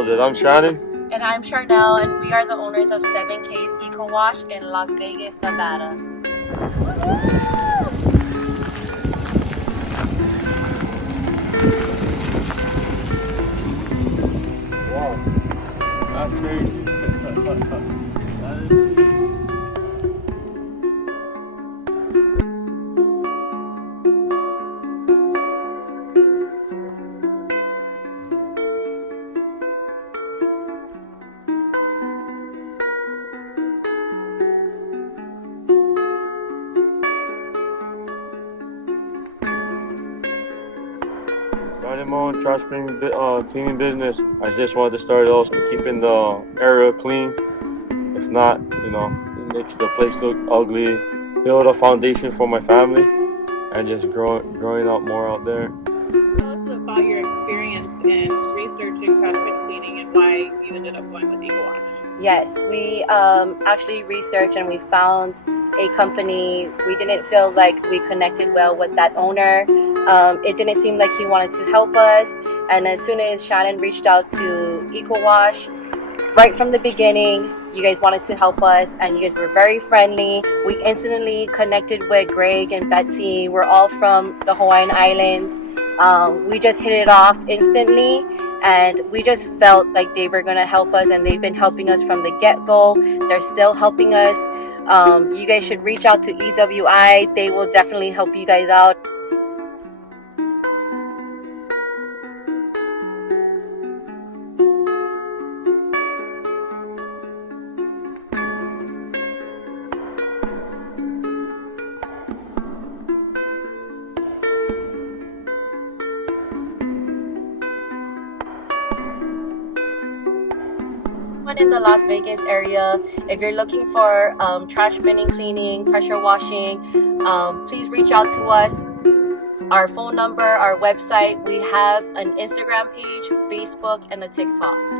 How's it? I'm Shannon. And I'm Charnel, and we are the owners of 7K's Eco Wash in Las Vegas, Nevada. Wow, that's crazy. Started my own trash cleaning business. I just wanted to start it off keeping the area clean. If not, it makes the place look ugly. Build a foundation for my family and just growing up more out there. Tell us about your experience in researching trash bin cleaning and why you ended up going with Eco Wash. Yes, we actually researched and we found a company. We didn't feel like we connected well with that owner. It didn't seem like he wanted to help us. And as soon as Shannon reached out to Eco Wash, right from the beginning, you guys wanted to help us and you guys were very friendly. We instantly connected with Greg and Betsy. We're all from the Hawaiian Islands. We just hit it off instantly and we just felt like they were going to help us, and they've been helping us from the get-go. They're still helping us. You guys should reach out to EWI. They will definitely help you guys out. In the Las Vegas area, if you're looking for trash binning, cleaning, pressure washing, please reach out to us. Our phone number, our website, we have an Instagram page, Facebook, and a TikTok.